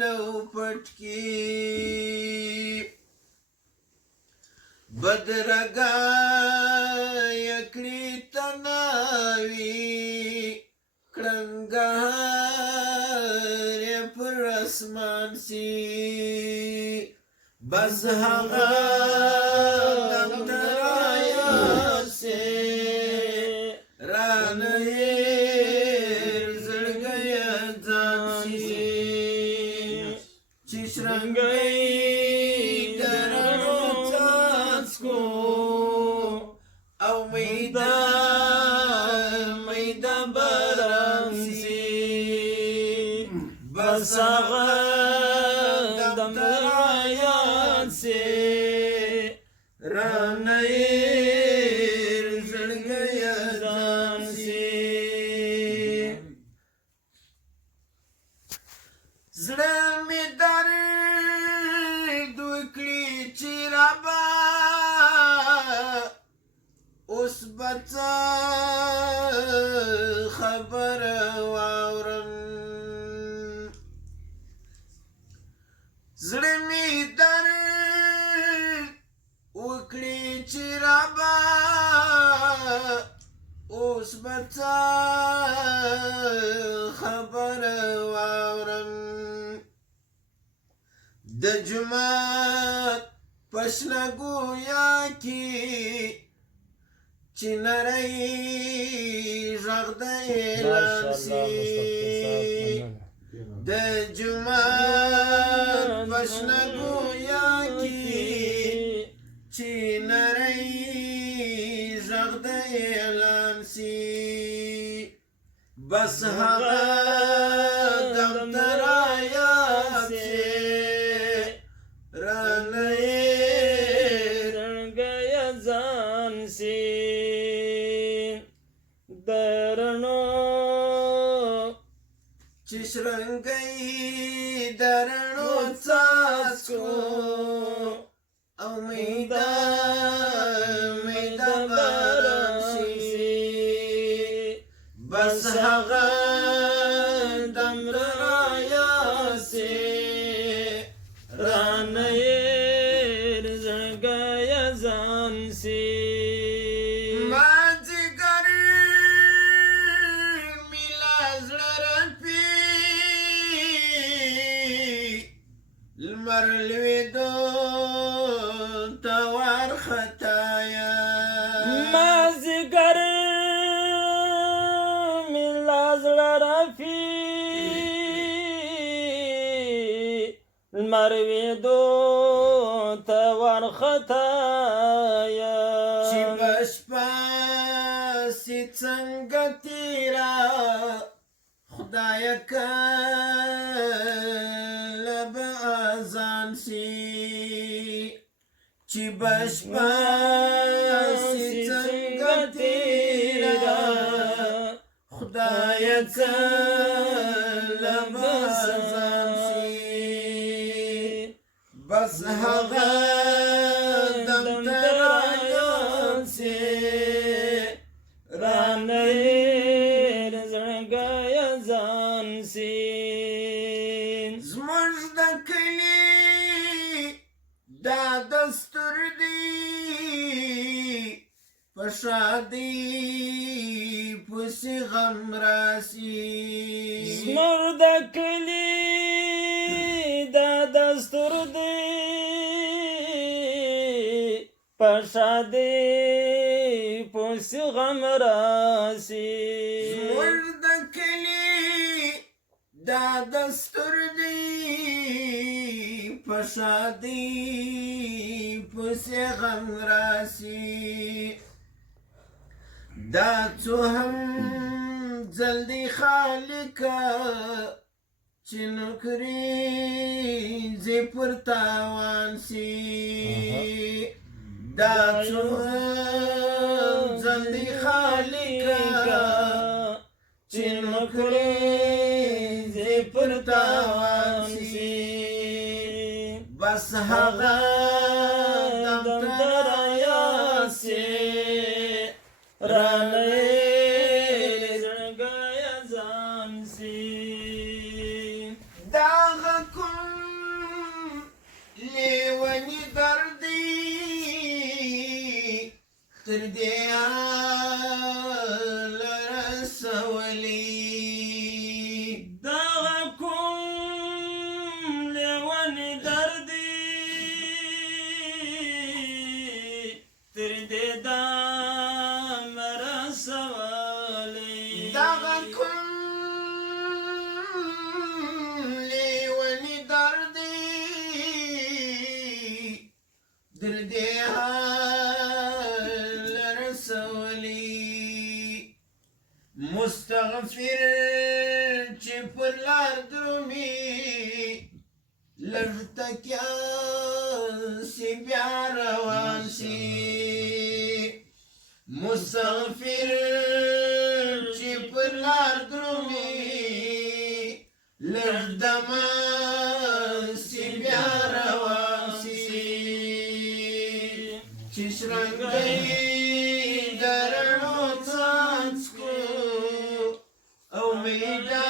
لو پټکی بدرګا یکړی تناوی کړنګار پر اسمان سی بس هغه دم درایا سے رانه زړګیا ځان سی چې شرنګي درنو څاڅکو او میدا باران سی بس هغه دم درایا سے رانه زړګیا ځان سی زړه مې درد وکړي چې رابه اوس به څه خبره واورم زړه مې درد وکړي چې رابه اوس به څه خبره واورم د جومات په شنه ګویا کې چې نری غږ د اعلان سي د جومات په شنه ګویا کې چې نری غږ د اعلان سي بس هغه دم درایا سے رانه رنګیا ځان سی درنو چې شرنګي درنو څاڅکو او میدا باران سی بس هغه دم رایا سے رانه زړګیا ځان سی مازیګر میلا زړه رپي لمر لوېدو ته وارخطایا مازیګر میلا زړه رپي لمر لوېدو ته وارخطایا چې بشپه سي څنګه تیرا خدایه کله به اذان سي چې بشپه سي څنګه تیرا خدایه کله به اذان سي بس هغه دم ترایا سے رانه زړګیا ځان سی زموږ د کلي دا دستور دی په شادي پسې غم راسي زموږ د کلي دا دستور دی په شادي پسې غم راسي زموږ د کلي دا دستور دی په شادي پسې غم راسي دا څو هم جلدی خالقه چې نوکري زی پر تاوان سي دا څو جلدی خالقه چې نوکري زی پر تاوان سي بس هغه دم درایا سے رانه زړګیا ځان سی دا تر دې حال رسولي دغه کوم لیونی دردي تر دې دام رسولی دغه کوم لیونی دردي تر دې حال رسولي مستغفر چې پر لار درومي لږ تکیه سي بیا روان سي مستغفر چې پر لار درومي لږ دمه سي بیا روان سي چې شرنګی د رڼو څاڅکو او میدان